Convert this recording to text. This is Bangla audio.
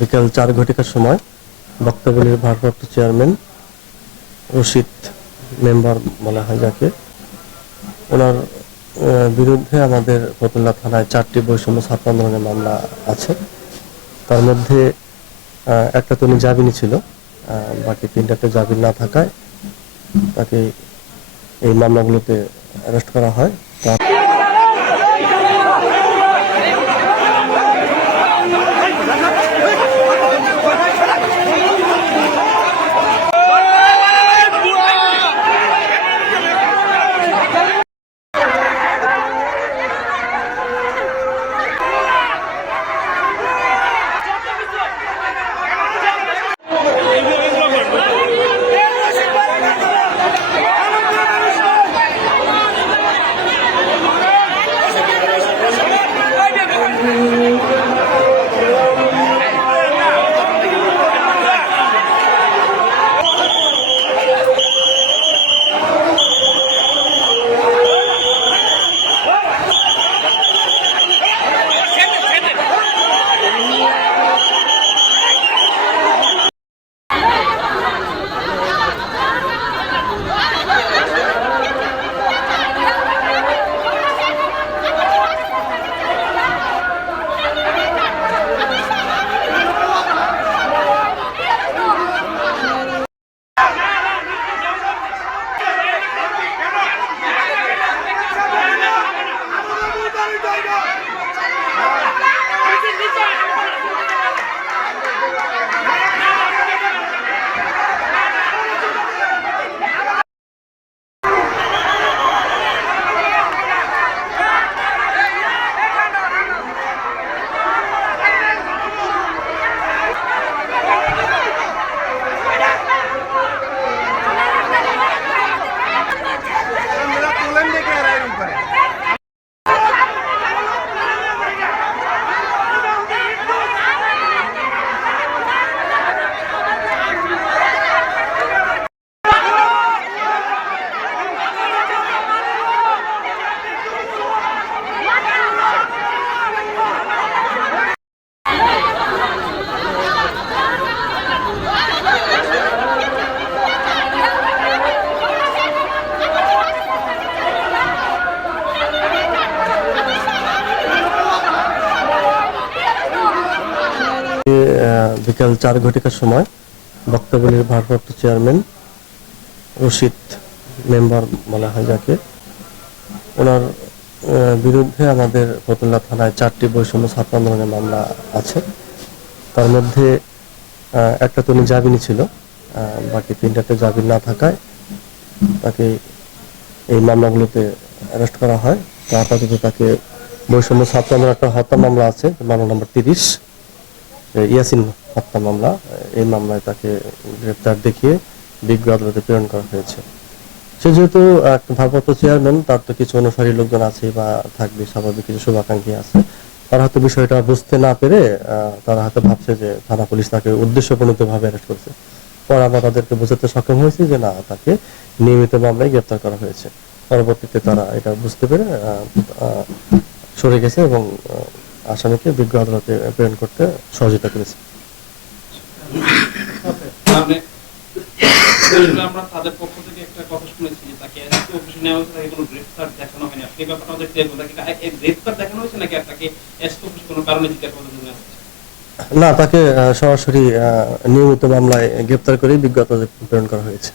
বিকাল চার ঘটিকার সময় বক্তব্যের ভারপ্রাপ্ত চেয়ারম্যান রশিদ মেম্বার বলা হয় যাকে। ওনার বিরুদ্ধে আমাদের ফতুল্লা থানায় চারটি বৈষম্য ছাত্র আন্দোলনের মামলা আছে। তার মধ্যে একটা তো উনি জামিনই ছিল বাকি তিনটাতে জামিন না থাকায় তাকে এই মামলাগুলোতে অ্যারেস্ট করা হয়। বিকাল চার ঘটিকার সময় বক্তব্যের ভারপ্রাপ্ত চেয়ারম্যান রশিদ, মেম্বার বলা হয় যাকে ওনার বিরুদ্ধে আমাদের ফতুল্লা থানায় চারটি বৈষম্য ছাত্র আন্দোলনের মামলা আছে। তার মধ্যে একটা তো উনি জামিনই ছিল বাকি তিনটাতে জামিন না থাকায় তাকে এই মামলাগুলোতে অ্যারেস্ট করা হয়। তো আপাতত তাকে বৈষম্য ছাত্র আন্দোলন একটা হত্যা মামলা আছে, মামলা নম্বর তিরিশ। ইয়াসিন হত্যা মামলা এই মামলায় তাকে গ্রেপ্তার দেখিয়ে বিজ্ঞ আদালতে প্রেরণ করা হয়েছে। সে যেহেতু ভারপ্রাপ্ত চেয়ারম্যান, তার তো কিছু অনুসারী লোকজন আছে বা থাকবে, স্বাভাবিক কিছু শুভাকাঙ্ক্ষী আছে। তারা হয়তো বিষয়টা বুঝতে না পেরে তারা হয়তো ভাবছে যে থানা পুলিশ তাকে উদ্দেশ্যপ্রণীত ভাবে অ্যারেস্ট করছে। পরে আমরা তাদেরকে বোঝাতে সক্ষম হয়েছি যে না, তাকে নিয়মিত মামলায় গ্রেপ্তার করা হয়েছে। পরবর্তীতে তারা এটা বুঝতে পেরে সরে গেছে এবং আসামিকে বিজ্ঞ আদালতে প্রেরণ করতে সহযোগিতা করেছে। আমরা তাদের পক্ষ থেকে একটা কথা শুনেছি যে তাকে এসপি অফিসে নেওয়া হয়েছে তাকে কোনো গ্রেফতার দেখানো হয়নি। সেই ব্যাপারটা আমাদের ক্লিয়ার করুন তাকে গ্রেফতার দেখানো হয়েছে নাকি তাকে এসপি অফিসে কোনো কারণে জিজ্ঞাসা করে না তাকে সরাসরি নিয়মিত মামলায় গ্রেপ্তার করে বিজ্ঞ আদালতে প্রেরণ করা হয়েছে।